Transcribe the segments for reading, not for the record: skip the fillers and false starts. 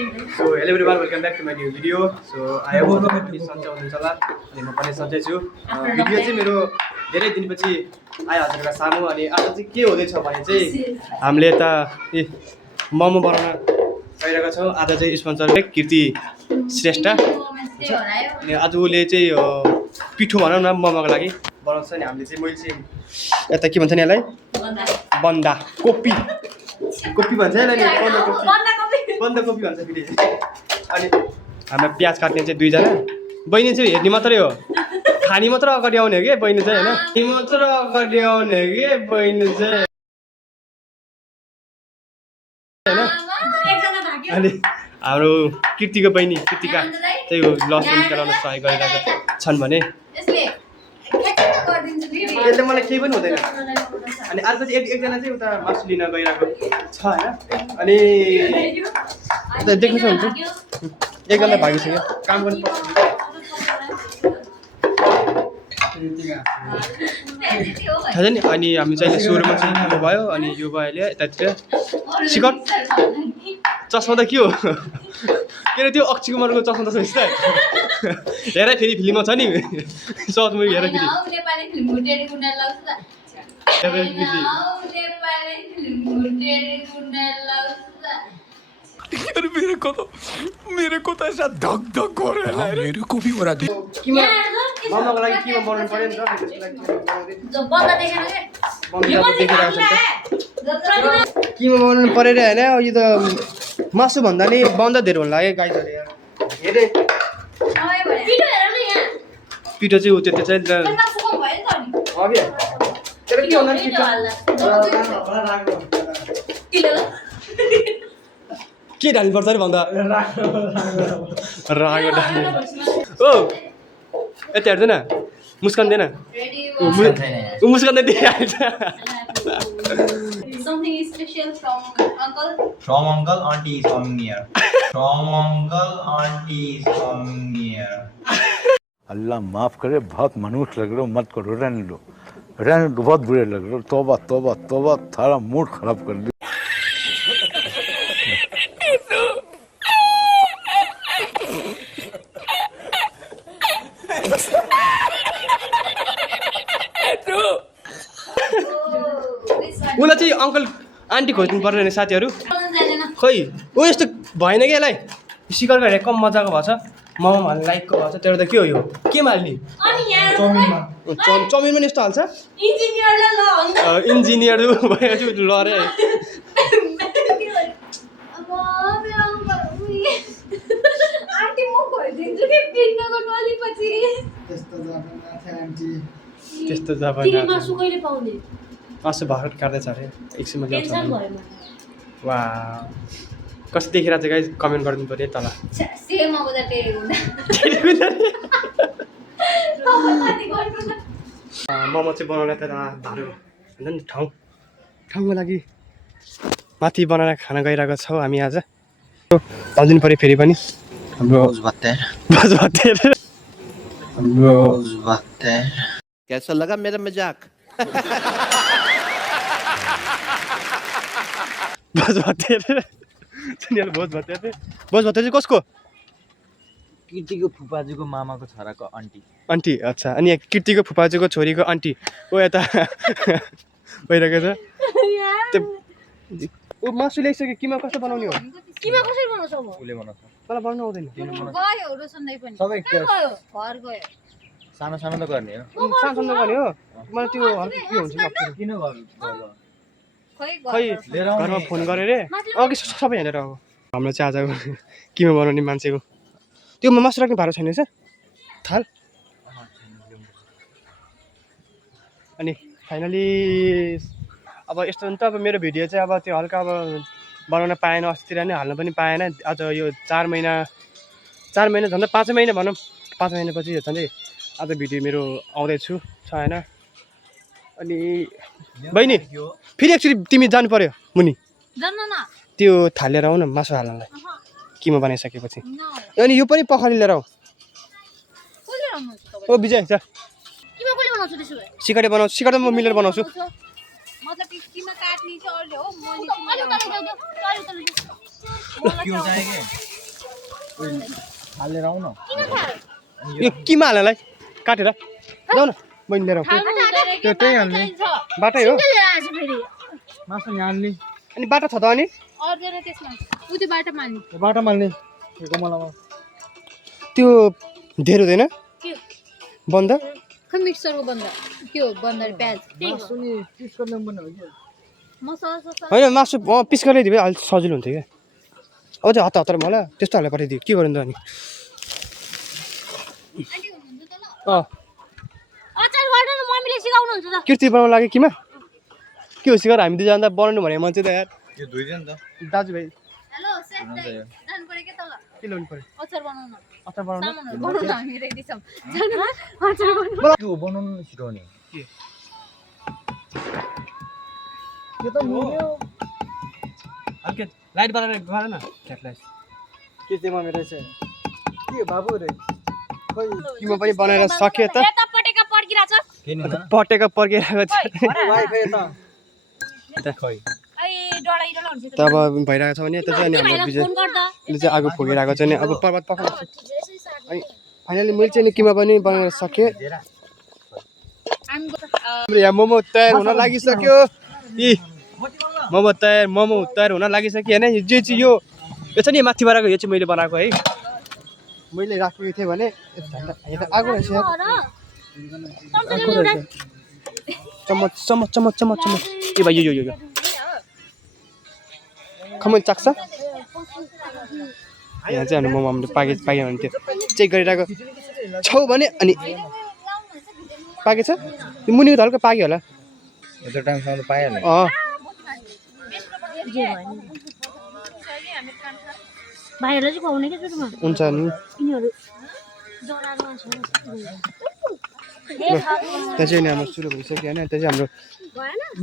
So hello everyone, welcome back to my new video. So I hope तपाईहरु सन्चै हुनुहुन्छ होला अनि म पनि सन्चै छु। भिडियो चाहिँ मेरो धेरै दिनपछि आयो हजुरका सामु अनि आज चाहिँ के हुँदैछ भने चाहिँ हामीले यता मोमो बनाउन गइरहेका छौं। आज चाहिँ स्पोन्सर कीर्ति श्रेष्ठ अनि आजले चाहिँ पिठो भनौं न मोमोको लागि बनाउँछ नि हामीले चाहिँ मैले चाहिँ यता के भन्छ नि यसलाई बन्दा कोपी कोपी भन्छ यसलाई नि बन्दा कोपी भन्छ फेरि अनि हाम्रो प्याज काट्ने चाहिँ दुई जना बहिनी चाहिँ हेर्ने मात्रै हो खानी मात्र अगाडि आउने हो के बहिनी चाहिँ हैन खानी मात्र अगाडि आउने हो के बहिनी चाहिँ हैन अनि हाम्रो कीर्तिको बहिनी कृतिका चाहिँ लसुन निकाल्न सहयोग गरिरहेको छन् भने यसले मलाई केही पनि हुँदैन अनि अर्को चाहिँ एकजना चाहिँ उता मासु लिन गइरहेको छ हैन अनि उता देख्न सक्नुहुन्छ एकजना भागिसक्यो काम गर्नु पर्छ थाहा छ नि अनि हामी चाहिँ सुरुमा चाहिँ यो भयो अनि यो भयो अहिले यतातिर सिकट चस्मा त के हो के रे त्यो अक्षय कुमारको चस्मा त छ हेर फेरि फिल्ममा छ नि सर्ट मुभी हेर फेरि नेपाली फिल्म गुटेरी गुन्डा लाग्छ त नेपाली फिल्म गुटेरी गुन्डा लाग्छ यार मेरे को तो ऐसा धक धक हो रहा है मेरे को भी हो रहा है मामाको लागि केमा बनाउनु पर्यो नि त त्यसको लागि बन्दा देखेर के बन्दा देखिरहेको छ केमा बनाउनु पर्यो रे हैन यो त मासु भन्दा नि बन्दा धेरै हुन लाग्यो गाइजहरु यार हेरे पिठो हेर न यहाँ पिठो चाहिँ उते चाहिँ अघि तेरो के होला नि पिठो के डाल्नु पर्छ नि भन्दा रागो डाल्नु ओ यता हेर्दैन मुस्कान देन मुस्कान दे दिइहाल्छ Something special from uncle? From uncle, auntie is coming near. From uncle, auntie is coming near. अल्लाह माफ करे बहुत मनुष्य लग रहे हो मत करो रहने दो बहुत बुरे लग रहे हो तौबा तौबा तौबा थारा मूड खराब कर दिया उलाई चाहिँ अंकल आन्टी खोज्नु पर्यो नि साथीहरु खोइ ओ यस्तो भएन के यसलाई सिकर गरे कम मजाको भछ मम भन्ने लाइकको भछ तेरो त के हो यो के माल्नी अनि यहाँ चौमिनमा नि यस्तो हाल्छ इन्जिनियरले ल इन्जिनियर भयो त्यो ल रे आन्टी म खोइदिन्छु के पिन्नको नली पछि त्यस्तो जाबा तिमी मासु कहिले पाउने मासु भर्खर काट्दैछ अरे एकछिनमा ल्याउँछ वाह कस्तो देखिरहेको छ गाइस कमेन्ट गरिदिनु पर्यो तल सेम अब त टेरी हुँदा मोमो चाहिँ बनाउन त धारो हुन्छ नि ठाउँको लागि माथि बनाएर खान गइरहेको छौँ हामी आज भनिदिनु पर्यो फेरि पनि हाम्रो कैसा लगा मेरा मजाक भोज भत्ते चाहिँ कसको कीर्तिको फुपाजुको मामाको छोराको आन्टी अच्छा अनि यहाँ कीर्तिको फुपाजुको छोरीको आन्टी ओ यता भइरहेको छ ओ मासु ल्याइसक्यो किमा कस्तो बनाउने हो किमा कसरी बनाउँछौ म उसले बनाउँछ मलाई बनाउन आउँदैन गयो रोसन्दै पनि सबै गयो घर गयो सानो सानो त गर्ने हो सानो गर्ने हो मलाई त्यो हल्का के हुन्छ किन गर्नु खै घरमा फोन गरेँ रे अघि सबै हेरेर अब हाम्रो चाहिँ आज किमा बनाउने मान्छेको त्यो मासु राख्ने भाडा छैन रहेछ थाल अनि फाइनली अब यस्तो हो नि त अब मेरो भिडियो चाहिँ अब त्यो हल्का अब बनाउन पाएन अस्तितिर नै हाल्न पनि पाएन आज यो 4 महिना झन्डै 5 महिना भनौँ 5 महिनापछि झन्डै आज भिडियो मेरो आउँदैछु छ हैन अनि बहिनी फेरि एक्चुअली तिमी जानु पर्यो मुनि जान्न न त्यो थाल लिएर आऊ न मासु हाल्नलाई किमा बनाइसकेपछि अनि यो पनि पखाली लिएर आऊ ओ विजय जा किमा कसले बनाउँछ त्यसो भए सिकाडे बनाउँछु सिकाडे म मिलेर बनाउँछु मतलब किमा काट्ने चाहिँ अरूले हो म क्यों जाएंगे हालेर आऊ न यो किमा हाल्नलाई काटेर ल्याउ न बहिनी लिएर आऊ। त्यो त्यही हाल्ने बाटै हो मासु यहाँ हाल्ने अनि बाटो छ त अनि अर्दैन त्यसमा उति बाटो मान्ने बाटो हाल्ने कमलामा त्यो धेर हुँदैन के बन्द खै मिक्सरको बन्द के हो बन्द र प्याज मासु नि पिस गर्ने पनि हो कि मसला ससला होइन मासु पिस गरेर दियो अलिक सजिलो हुन्थ्यो क्या अब चाहिँ हतार मलाई त्यस्तो हालेर पठाइदियो के गर्नु त अनि अँ अचार गर्न न मम्मीले सिकाउनुहुन्छ त कृति बनाउनु लाग्यो किमा के हो सिकार हामी दुईजना त बनाउनु भने मान्छे त यार यो धुइदियो नि त दाजुभाइ हेलो सेफ दाइ जानु पर्यो के तल के ल्याउनु पर्यो अचार बनाउन अचार बनाउनु सामानहरु बनाउन हामी रेडी छौं जानु अचार बनाउन त्यो बनाउनु छिटो नि के यो त मुल्यो हल्के लाइट बनाएर गर न फ्ल्याट के चाहिँ मम्मी रहेछ के बाबु रे खै किमा पनि बनाएर सक्यो त यता पटेका पड्किरा छ किन पटेको पर्किरहेको छ वाइफाई त खै ai डढाइडला हुन्छ त अब भइरहेको छ भने यता चाहिँ अनि हाम्रो बिजुले चाहिँ आगो फुकिरहेको छ नि अब पर्वत पकाउँछ अनि फाइनली मैले चाहिँ नि किमा पनि बनाएर सकेँ हाम्रो यहाँ मोमो तयार हुन लागिसक्यो यी मोमो तयार हुन लागिसक्यो होइन यो चाहिँ यो चाहिँ नि माथिबाटको यो चाहिँ मैले बनाएको है मैले राखेको थिएँ भने यता आगो रहेछ चम्मच चम्मच चम्मच चम्मच चम्मच ए भाइ यो खमै चाख्छ यहाँ चाहिँ हाम्रो मोमो हामीले पाक्यो भने त्यो चेक गरिरहेको छौ भने अनि पाकेछ त्यो मुनिको त हल्का पाक्यो होला यत्रो टाइमसम्म त पाइहाल्यो अँ भाइहरुले चाहिँ खुवाउने के त्यसमा हुन्छ नि यिनीहरु जराको मान्छे त्यहाँ चाहिँ नि हाम्रो सुरु भइसक्यो होइन त्यहाँ चाहिँ हाम्रो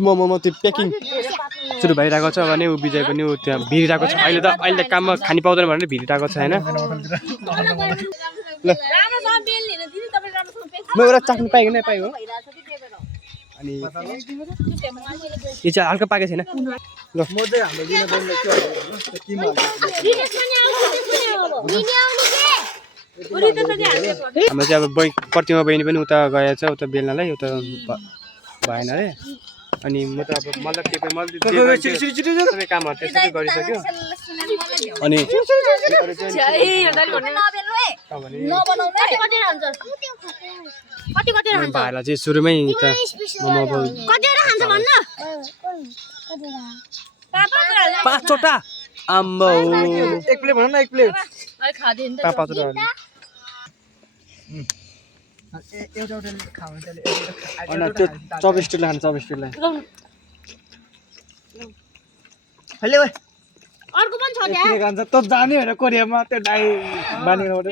मोमोमा त्यो प्याकिङ सुरु भइरहेको छ भने ऊ विजय पनि ऊ त्यहाँ भिडिरहेको छ अहिले त काममा खानी पाउँदैन भनेर भिडिरहेको छ होइन ल राम्रोसँग बेल लिन दिनु तपाईले राम्रोसँग पेक म एउटा चाख्नु पाएँ कि नै पाएँ हो अनि यो चाहिँ हल्का पाकेको छैन ल म चाहिँ हाम्रो दिन बन्द के हो विदेशमा नि आउँछ त्यसले अब दिदी आउने के उनी त सधैँ हामीले हाम्रो चाहिँ अब प्रतिमा बहिनी पनि उता गएछ उता बेल्नलाई उता भएन अरे अनि म त अब मतलब के पनि मैले सबै कामहरू त्यो सबै गरिसक्यो अनि भाइलाई चाहिँ सुरुमै त मोमो पाँचवटा आम्बो एक प्लेट भन न एक प्लेट पाँचवटा एउटा खाऊ त्यसले अनि त्यो 24 टिला खानु 24 टिला हेलो ओए अर्को पनि छ के खान्छ त जाने हैन कोरियामा त्यो डाइ बानीबाट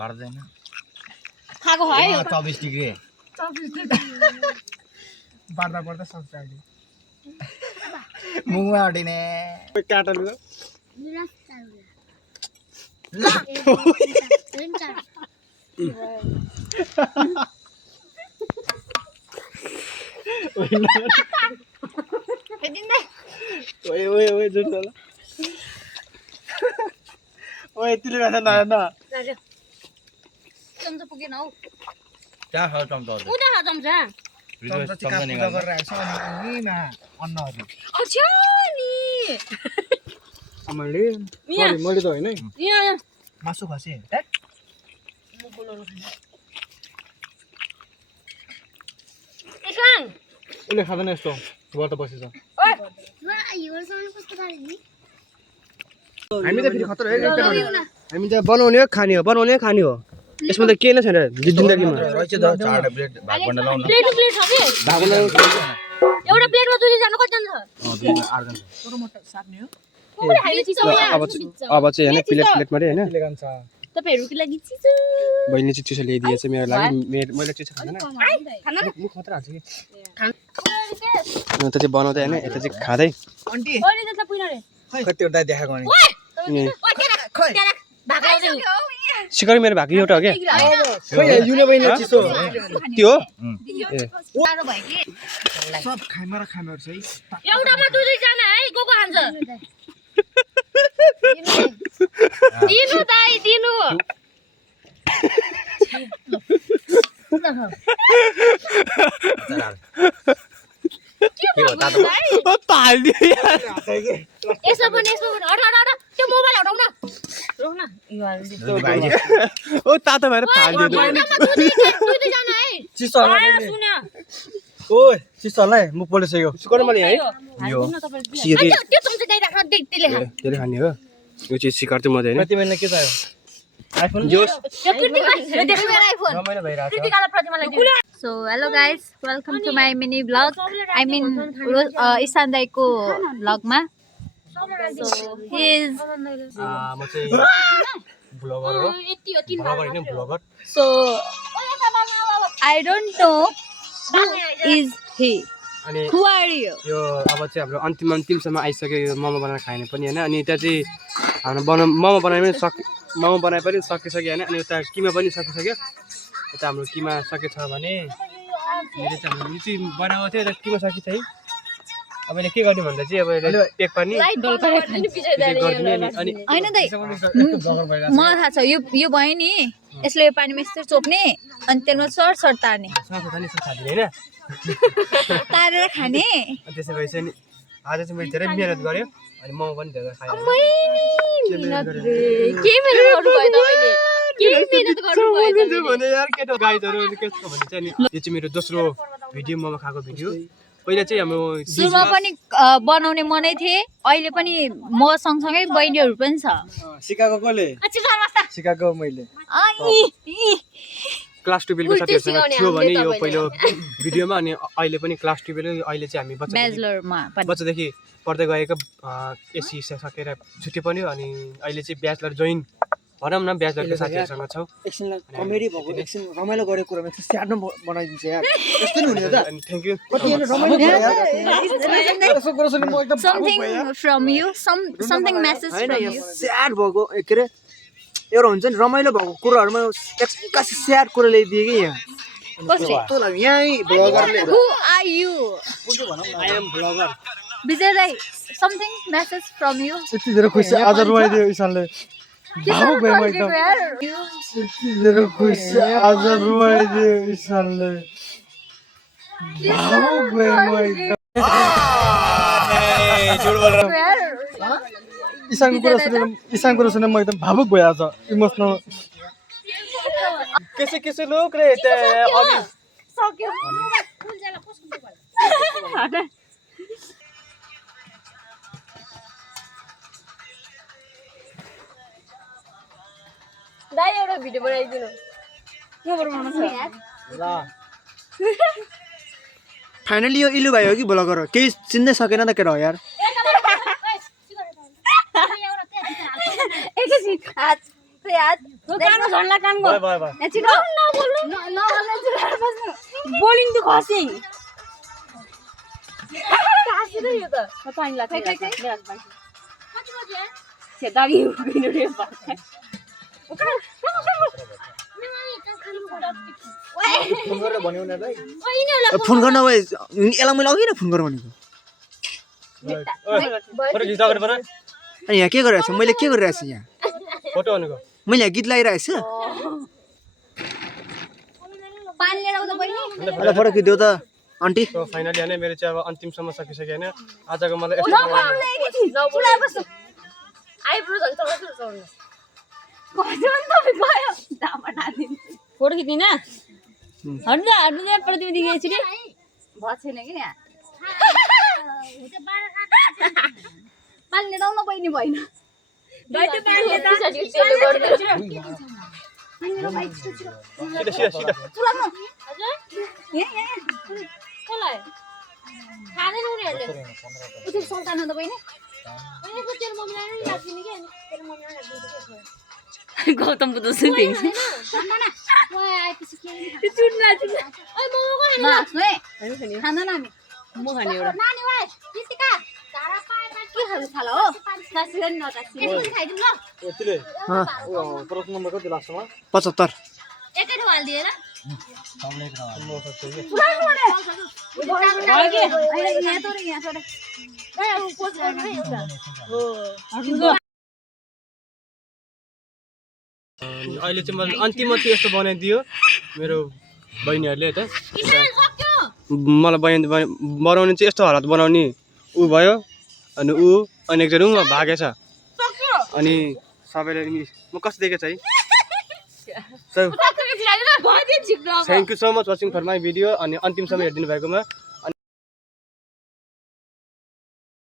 बार्दैन खाएको है 24 डिग्री बार्दा सक्छ अहिले मुङमा अडिने काटल ओए जुन होला ओए तिले गाछ न चम्चा पुगेन हौ क्या खाऊ चम्चा उता खा चम्चा चम्चा निकाल गरेर आएछ अनि मा अन्नहरु अच्छा नि मैले मैले त होइन यहाँ मासु खसे इसान उसले खाँदैन यस्तो व्रत बसेछ हामी त फेरि खतरा है हामी त बनाउने हो खाने हो यसमा त केही नै छैन जिन्दगीमा रहेछ त 4 प्लेट भाग बन्न लाउन प्लेट छ बे भाग बनाउनु एउटा प्लेटमा दुई जना कति जन छ 8 जन पुरो मोटो सार्ने हो कुकुले खाइले चिसो अब चाहिँ होइन प्लेट मात्रै होइन ले गान्छ तपाईहरुको लागि चिसो बहिनीले चाहिँ चिसो ल्याइदिएछ मेरो लागि मैले चिसो खाँदैन खाना मुख मात्र हाल्छु कि त चाहिँ बनाउँदै होइन यता चाहिँ खाँदै आन्टी ओइ त्यसलाई पुइन रे खै त्यो दाइ देखाएको नि ओइ ओइ के राख खै भाग लाउँदै सिकर मेरो भएको एउटा हो क्या युने बहिनी चिसो त्यो हो साह्रो भयो कि सब खाइमा छ है एउटामा दुई जना है को खान्छ दिनु दाइ दिनु यसो पनि हट त्यो मोबाइल हटाउन ओ तातो भएर फाल्दियो दुई जना है चिसो ओइ चिसो है म पोलिसक्यो सिकर मैले है यो त्यो चम्चा दाइ राख्न त्यसले खा धेरै खाने हो यो चाहिँ सिकर चाहिँ मजा होइन तिमीलाई के चाहियो आइफोन यो कृतिका देख्नु मेरो आइफोन रमाइलो भइरहेको छ कृतिकालाई प्रतिमालाई दिनु So hello guys, welcome to my mini vlog. I mean Ishan Dai ko vlog ma. So he is म चाहिँ ब्लगर हो ब्लगर हैन bagger so I don't know who is he. अनि Who are you? यो अब चाहिँ हाम्रो अन्तिमसम्म आइसक्यो यो मोमो बनाएर खाने पनि हैन अनि त्यहाँ चाहिँ हाम्रो मोमो बनाए पनि सकिसक्यो हैन अनि उता किमा पनि सकिसक्यो यता हाम्रो किमा सकेछ भने मैले चाहिँ हाम्रो यो चाहिँ बनाएको थियो यता किमा सकिछ है अब मैले के गर्ने भन्दा चाहिँ अब पेक पानी गरिदिने अनि हैन दाइ मलाई थाहा छ यो भयो नि यसले यो पानीमा यस्तो चोप्ने अनि त्यसमा सर्ट तार्ने साथी साथी हैन तारेर खाने त्यसै भए चाहिँ आज चाहिँ मैले धेरै मिहिनेत गरेँ अनि मोमो पनि धेरै खाएँ के मिहिनेत गर्नुभयो तपाईले के मिहिनेत गर्नुभयो भने यार केटा गाइजहरु के छ भने चाहिँ नि यो चाहिँ मेरो दोस्रो भिडियो मोमो खाएको भिडियो पहिला चाहिँ हाम्रो सुरुमा पनि बनाउने मनै थिए अहिले पनि म सँगसँगै बहिनीहरू पनि छ सिकाको कसले सिकाको मैले क्लास 12 को साथीहरुसँग थियो भने यो पहिलो भिडियोमा अनि अहिले पनि क्लास 12 अहिले चाहिँ हामी ब्याचलरमा पनि बच्चादेखि पढ्दै गएको एससी सकेर छुट्टी पनि अनि अहिले चाहिँ ब्याचलर जोइन भनौँ न ब्याचलरको साथीहरुसँग छौ एकछिनलाई कमेडी भएको एकछिन रमाइलो गरेको कुरामा एकछिन स्याड बनाइदिन्छ यार यस्तो नि हुने हो त अनि थ्यांक यू कति यार रमाइलो भयो यार यसो गरोस् नि म एकदम something from you something message from you sad भएको के रे एउटा हुन्छ नि रमाइलो भएको कुराहरुमा एक्कासी स्याड कुरा ल्याइदिए कि यहाँ कस्तो लाग्यो यही ब्लगरले who are you I am blogger Vijay दाइ something message from you यति धेरै खुसी आज रुवाइदियो ईशानले भावुक भयो म एकदम यति धेरै खुसी आज रुवाइदियो ईशानले भावुक भयो म एकदम ईशानको कुरा सुनेर म एकदम भावुक भयो आज इमोसनल कैसे लोग रहते हैं अभी सक्यो दाइ एउटा भिडियो बनाइदिनु के बनाउनु छ ल फाइनली यो इलु भाइ हो कि ब्लगर हो केही चिन्नै सकेन त केटा हो यार एकैछिन हात कानको झन्ला कानको छिटो नबोल्नु बोलिङ त खसी कासिदो यो त पानी लाग्छ दागी उभिनु रे फोन गरेर भन्यो न दाइ फोन गर्न भए यसलाई मैले अघि नै फोन गर भनेको अनि यहाँ के गरिरहेको छु मैले के गरिरहेको छु यहाँ फोटो भनेको मैले यहाँ गीत लगाइरहेको छु पानी लिएर आउँदा बहिनी मलाई फोटो खिच्दियो त आन्टी सो फाइनली हैन मेरो चाहिँ अब अन्तिमसम्म सकिसक्यो हैन आजको मलाई आइब्रो झन् चलाउँछु चलाउनु भजन तपाईँ गयो दामा नादिन्छ फोटो खिच्दिन हट्नु प्रतिमा देखिएको छु कि भएको छैन कि यहाँ पानी लिएर आउन बहिनी भएन सिधा गौतम बुद्ध सुन्दिन्छ खाँदैन हामी म खाने एउटा खानु थाला हो तासिदैन नतासिदैन खाइदिउँ ल यतिले प्रश्न नम्बर कति लाग्छ 75 एकै ठाउँ हालिदिएर अहिले चाहिँ मैले अन्तिममा चाहिँ यस्तो बनाइदियो मेरो बहिनीहरूले त मलाई बनाउने चाहिँ यस्तो हालत बनाउने ऊ भयो अनि अनि एकजना रुममा भागेछ अनि सबैले म कस्तो देखेछ है thank you so much watching for my video अनि अन्तिमसम्म हेरिदिनु भएकोमा